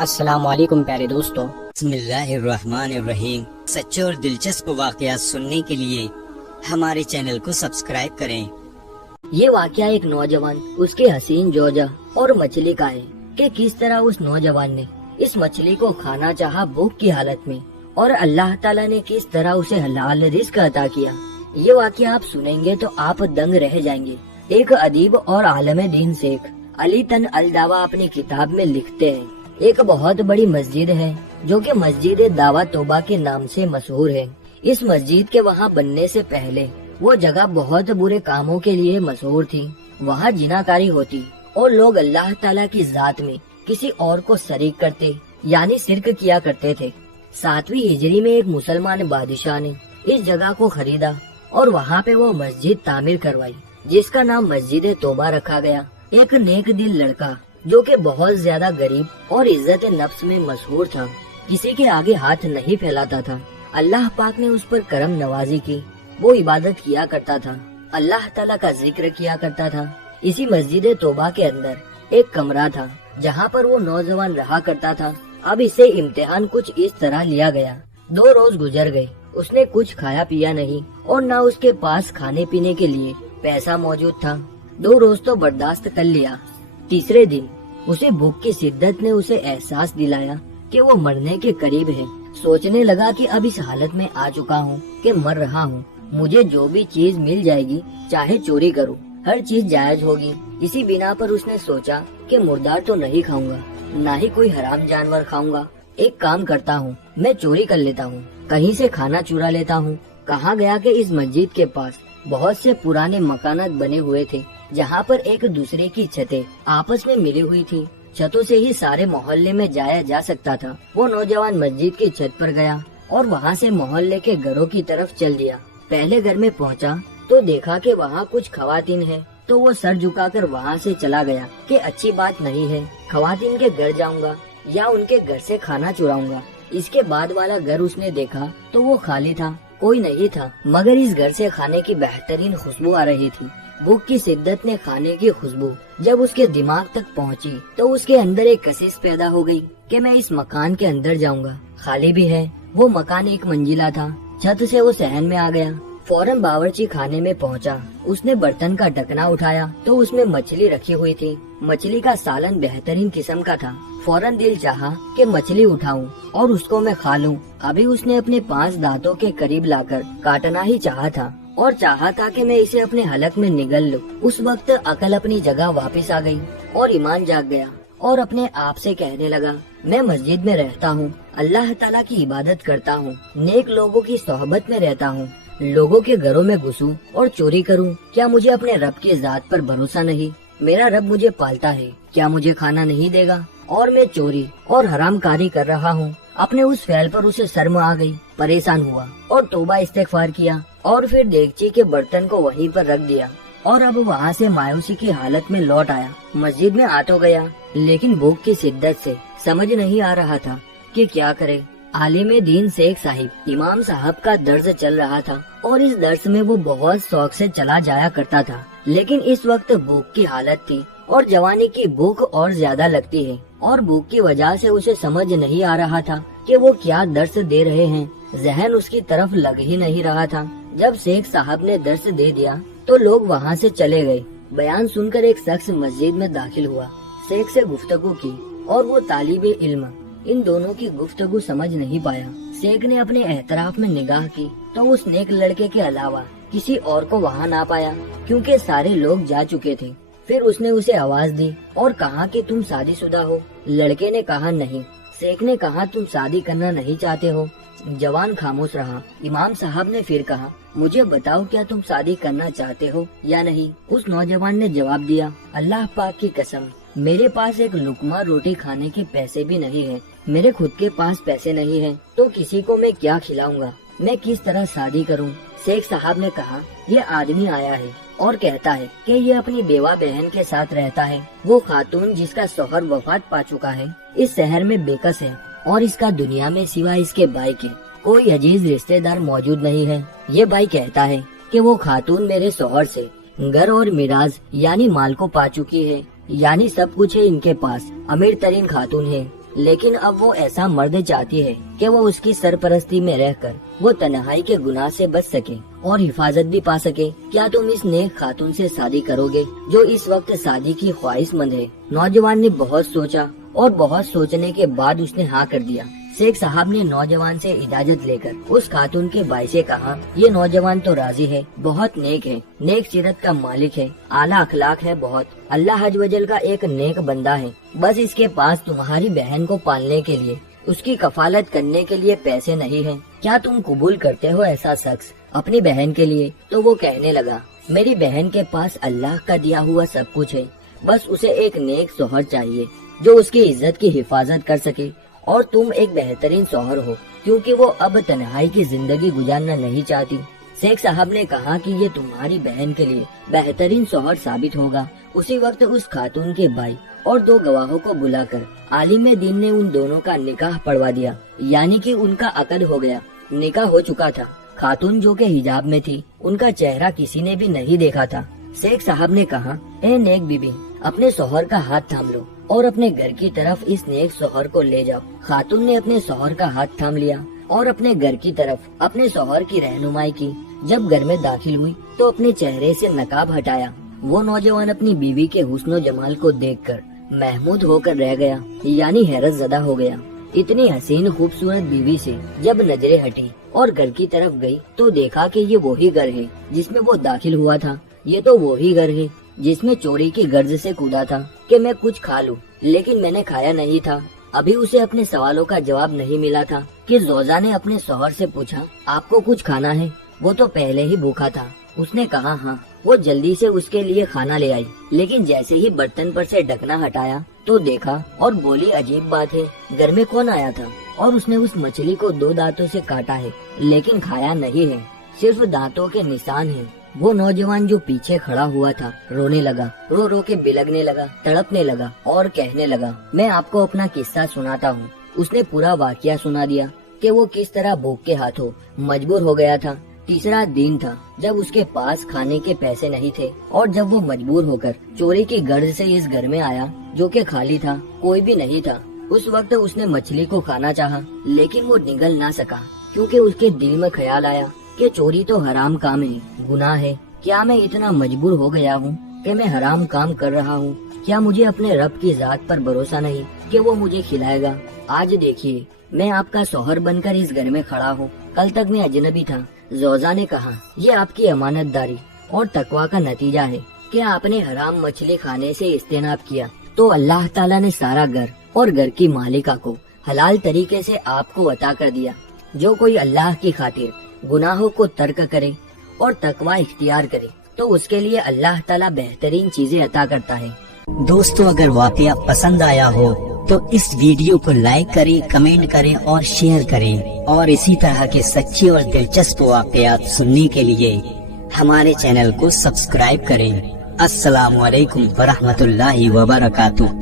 السلام علیکم پیارے دوستو، بسم اللہ الرحمن الرحیم۔ سچے اور دلچسپ واقعات سننے کے لیے ہمارے چینل کو سبسکرائب کریں۔ یہ واقعہ ایک نوجوان، اس کے حسین زوجہ اور مچھلی کا ہے کہ کس طرح اس نوجوان نے اس مچھلی کو کھانا چاہا بھوک کی حالت میں، اور اللہ تعالیٰ نے کس طرح اسے حلال رزق عطا کیا۔ یہ واقعہ آپ سنیں گے تو آپ دنگ رہ جائیں گے۔ ایک ادیب اور عالم دین شیخ علی تن الدعویٰ اپنی کتاب میں لکھتے ہیں، ایک بہت بڑی مسجد ہے جو کہ مسجد دعویٰ توبہ کے نام سے مشہور ہے۔ اس مسجد کے وہاں بننے سے پہلے وہ جگہ بہت برے کاموں کے لیے مشہور تھی۔ وہاں جناکاری ہوتی اور لوگ اللہ تعالیٰ کی ذات میں کسی اور کو شریک کرتے یعنی شرک کیا کرتے تھے۔ 7ویں ہجری میں ایک مسلمان بادشاہ نے اس جگہ کو خریدا اور وہاں پہ وہ مسجد تعمیر کروائی جس کا نام مسجد توبہ رکھا گیا۔ ایک نیک دل لڑکا جو کہ بہت زیادہ غریب اور عزت نفس میں مشہور تھا، کسی کے آگے ہاتھ نہیں پھیلاتا تھا۔ اللہ پاک نے اس پر کرم نوازی کی، وہ عبادت کیا کرتا تھا، اللہ تعالیٰ کا ذکر کیا کرتا تھا۔ اسی مسجد توبہ کے اندر ایک کمرہ تھا جہاں پر وہ نوجوان رہا کرتا تھا۔ اب اسے امتحان کچھ اس طرح لیا گیا۔ 2 روز گزر گئے، اس نے کچھ کھایا پیا نہیں اور نہ اس کے پاس کھانے پینے کے لیے پیسہ موجود تھا۔ 2 روز تو برداشت کر لیا۔ تیسرے دن اسے بھوک کی شدت نے اسے احساس دلایا کہ وہ مرنے کے قریب ہے۔ سوچنے لگا کہ اب اس حالت میں آ چکا ہوں کہ مر رہا ہوں، مجھے جو بھی چیز مل جائے گی چاہے چوری کروں، ہر چیز جائز ہوگی۔ اسی بنا پر اس نے سوچا کہ مردار تو نہیں کھاؤں گا، نہ ہی کوئی حرام جانور کھاؤں گا۔ ایک کام کرتا ہوں، میں چوری کر لیتا ہوں، کہیں سے کھانا چرا لیتا ہوں۔ کہا گیا کہ اس مسجد کے پاس بہت سے پرانے مکانات بنے ہوئے تھے جہاں پر ایک دوسرے کی چھتیں آپس میں ملی ہوئی تھی، چھتوں سے ہی سارے محلے میں جایا جا سکتا تھا۔ وہ نوجوان مسجد کی چھت پر گیا اور وہاں سے محلے کے گھروں کی طرف چل دیا۔ پہلے گھر میں پہنچا تو دیکھا کہ وہاں کچھ خواتین ہیں، تو وہ سر جھکا کر وہاں سے چلا گیا کہ اچھی بات نہیں ہے، خواتین کے گھر جاؤں گا یا ان کے گھر سے کھانا چراؤں گا۔ اس کے بعد والا گھر اس نے دیکھا تو وہ خالی تھا، کوئی نہیں تھا، مگر اس گھر سے کھانے کی بہترین خوشبو آ رہی تھی۔ بھوک کی شدت نے کھانے کی خوشبو جب اس کے دماغ تک پہنچی تو اس کے اندر ایک کشش پیدا ہو گئی کہ میں اس مکان کے اندر جاؤں گا، خالی بھی ہے۔ وہ مکان 1 منزلہ تھا، چھت سے وہ صحن میں آ گیا، فوراً باورچی خانے میں پہنچا۔ اس نے برتن کا ڈھکنا اٹھایا تو اس میں مچھلی رکھی ہوئی تھی، مچھلی کا سالن بہترین قسم کا تھا۔ فوراً دل چاہا کہ مچھلی اٹھاؤں اور اس کو میں کھا لوں۔ ابھی اس نے اپنے 5 دانتوں کے قریب لا کر کاٹنا ہی چاہا تھا اور چاہا تھا کہ میں اسے اپنے حلق میں نگل لوں۔ اس وقت عقل اپنی جگہ واپس آ گئی اور ایمان جاگ گیا اور اپنے آپ سے کہنے لگا، میں مسجد میں رہتا ہوں، اللہ تعالیٰ کی عبادت کرتا ہوں، نیک لوگوں کی صحبت میں رہتا ہوں، لوگوں کے گھروں میں گھسوں اور چوری کروں، کیا مجھے اپنے رب کی ذات پر بھروسہ نہیں؟ میرا رب مجھے پالتا ہے، کیا مجھے کھانا نہیں دے گا؟ اور میں چوری اور حرام کاری کر رہا ہوں۔ اپنے اس فعل پر اسے شرم آ گئی، پریشان ہوا اور توبہ استغفار کیا اور پھر دیگچی کے برتن کو وہیں پر رکھ دیا اور اب وہاں سے مایوسی کی حالت میں لوٹ آیا۔ مسجد میں آ تو گیا لیکن بھوک کی شدت سے سمجھ نہیں آ رہا تھا کہ کیا کرے۔ عالم دین شیخ صاحب امام صاحب کا درس چل رہا تھا اور اس درس میں وہ بہت شوق سے چلا جایا کرتا تھا، لیکن اس وقت بھوک کی حالت تھی اور جوانی کی بھوک اور زیادہ لگتی ہے، اور بھوک کی وجہ سے اسے سمجھ نہیں آ رہا تھا کہ وہ کیا درس دے رہے ہیں، ذہن اس کی طرف لگ ہی نہیں رہا تھا۔ جب شیخ صاحب نے درس دے دیا تو لوگ وہاں سے چلے گئے۔ بیان سن کر ایک شخص مسجد میں داخل ہوا، شیخ سے گفتگو کی اور وہ طالب علم ان دونوں کی گفتگو سمجھ نہیں پایا۔ شیخ نے اپنے احتراف میں نگاہ کی تو اس نیک لڑکے کے علاوہ کسی اور کو وہاں نہ پایا کیونکہ سارے لوگ جا چکے تھے۔ پھر اس نے اسے آواز دی اور کہا کہ تم شادی شدہ ہو؟ لڑکے نے کہا نہیں۔ شیخ نے کہا تم شادی کرنا نہیں چاہتے ہو؟ جوان خاموش رہا۔ امام صاحب نے پھر کہا مجھے بتاؤ کیا تم شادی کرنا چاہتے ہو یا نہیں؟ اس نوجوان نے جواب دیا اللہ پاک کی قسم، میرے پاس ایک لقمہ روٹی کھانے کے پیسے بھی نہیں ہیں، میرے خود کے پاس پیسے نہیں ہیں تو کسی کو میں کیا کھلاؤں گا، میں کس طرح شادی کروں؟ شیخ صاحب نے کہا یہ آدمی آیا ہے اور کہتا ہے کہ یہ اپنی بیوہ بہن کے ساتھ رہتا ہے، وہ خاتون جس کا شوہر وفات پا چکا ہے اس شہر میں بیکس ہے اور اس کا دنیا میں سوائے اس کے بھائی کے کوئی عزیز رشتہ دار موجود نہیں ہے۔ یہ بھائی کہتا ہے کہ وہ خاتون میرے شوہر سے گھر اور میراث یعنی مال کو پا چکی ہے، یعنی سب کچھ ہے ان کے پاس، امیر ترین خاتون ہے، لیکن اب وہ ایسا مرد چاہتی ہے کہ وہ اس کی سرپرستی میں رہ کر وہ تنہائی کے گناہ سے بچ سکے اور حفاظت بھی پا سکے۔ کیا تم اس نیک خاتون سے شادی کرو گے جو اس وقت شادی کی خواہش مند ہے؟ نوجوان نے بہت سوچا اور بہت سوچنے کے بعد اس نے ہاں کر دیا۔ شیخ صاحب نے نوجوان سے اجازت لے کر اس خاتون کے بھائی سے کہا، یہ نوجوان تو راضی ہے، بہت نیک ہے، نیک سیرت کا مالک ہے، اعلیٰ اخلاق ہے بہت، اللہ عز و جل کا ایک نیک بندہ ہے، بس اس کے پاس تمہاری بہن کو پالنے کے لیے، اس کی کفالت کرنے کے لیے پیسے نہیں ہیں، کیا تم قبول کرتے ہو ایسا شخص اپنی بہن کے لیے؟ تو وہ کہنے لگا، میری بہن کے پاس اللہ کا دیا ہوا سب کچھ ہے، بس اسے ایک نیک شوہر چاہیے جو اس کی عزت کی حفاظت کر سکے، اور تم ایک بہترین شوہر ہو کیونکہ وہ اب تنہائی کی زندگی گزارنا نہیں چاہتی۔ شیخ صاحب نے کہا کہ یہ تمہاری بہن کے لیے بہترین شوہر ثابت ہوگا۔ اسی وقت اس خاتون کے بھائی اور 2 گواہوں کو بلا کر عالم دین نے ان دونوں کا نکاح پڑھوا دیا، یعنی کہ ان کا عقد ہو گیا، نکاح ہو چکا تھا۔ خاتون جو کہ حجاب میں تھی، ان کا چہرہ کسی نے بھی نہیں دیکھا تھا۔ شیخ صاحب نے کہا، اے نیک بی بی، اپنے شوہر کا ہاتھ تھام لو اور اپنے گھر کی طرف اس نیک شوہر کو لے جاؤ۔ خاتون نے اپنے شوہر کا ہاتھ تھام لیا اور اپنے گھر کی طرف اپنے شوہر کی رہنمائی کی۔ جب گھر میں داخل ہوئی تو اپنے چہرے سے نقاب ہٹایا۔ وہ نوجوان اپنی بیوی کے حسن و جمال کو دیکھ کر محمود ہو کر رہ گیا، یعنی حیرت زدہ ہو گیا۔ اتنی حسین خوبصورت بیوی سے جب نظریں ہٹی اور گھر کی طرف گئی تو دیکھا کہ یہ وہی گھر ہے جس میں وہ داخل ہوا تھا، یہ تو وہی گھر ہے جس میں چوری کی غرض سے کودا تھا کہ میں کچھ کھا لوں، لیکن میں نے کھایا نہیں تھا۔ ابھی اسے اپنے سوالوں کا جواب نہیں ملا تھا کہ زوجہ نے اپنے شوہر سے پوچھا، آپ کو کچھ کھانا ہے؟ وہ تو پہلے ہی بھوکا تھا۔ اس نے کہا ہاں۔ وہ جلدی سے اس کے لیے کھانا لے آئی، لیکن جیسے ہی برتن پر سے ڈھکنا ہٹایا تو دیکھا اور بولی، عجیب بات ہے، گھر میں کون آیا تھا؟ اور اس نے اس مچھلی کو 2 دانتوں سے کاٹا ہے لیکن کھایا نہیں ہے، صرف دانتوں کے نشان ہیں۔ وہ نوجوان جو پیچھے کھڑا ہوا تھا رونے لگا، رو رو کے بلگنے لگا، تڑپنے لگا اور کہنے لگا، میں آپ کو اپنا قصہ سناتا ہوں۔ اس نے پورا واقعہ سنا دیا کہ وہ کس طرح بھوک کے ہاتھوں مجبور ہو گیا تھا۔ تیسرا دن تھا جب اس کے پاس کھانے کے پیسے نہیں تھے اور جب وہ مجبور ہو کر چوری کی غرض سے اس گھر میں آیا جو کہ خالی تھا، کوئی بھی نہیں تھا۔ اس وقت اس نے مچھلی کو کھانا چاہا لیکن وہ نگل نہ سکا کیونکہ اس کے دل میں خیال آیا کہ چوری تو حرام کام ہے، گناہ ہے۔ کیا میں اتنا مجبور ہو گیا ہوں کہ میں حرام کام کر رہا ہوں؟ کیا مجھے اپنے رب کی ذات پر بھروسہ نہیں کہ وہ مجھے کھلائے گا؟ آج دیکھیے، میں آپ کا شوہر بن کر اس گھر میں کھڑا ہوں، کل تک میں اجنبی تھا۔ زوجہ نے کہا، یہ آپ کی امانت داری اور تقوی کا نتیجہ ہے کہ آپ نے حرام مچھلی کھانے سے اجتناب کیا، تو اللہ تعالیٰ نے سارا گھر اور گھر کی مالکہ کو حلال طریقے سے آپ کو عطا کر دیا۔ جو کوئی اللہ کی خاطر گناہوں کو ترک کرے اور تقوی اختیار کرے تو اس کے لیے اللہ تعالیٰ بہترین چیزیں عطا کرتا ہے۔ دوستو، اگر واقعہ پسند آیا ہو تو اس ویڈیو کو لائک کریں، کمنٹ کریں اور شیئر کریں، اور اسی طرح کے سچے اور دلچسپ واقعات سننے کے لیے ہمارے چینل کو سبسکرائب کریں۔ السلام علیکم ورحمۃ اللہ وبرکاتہ۔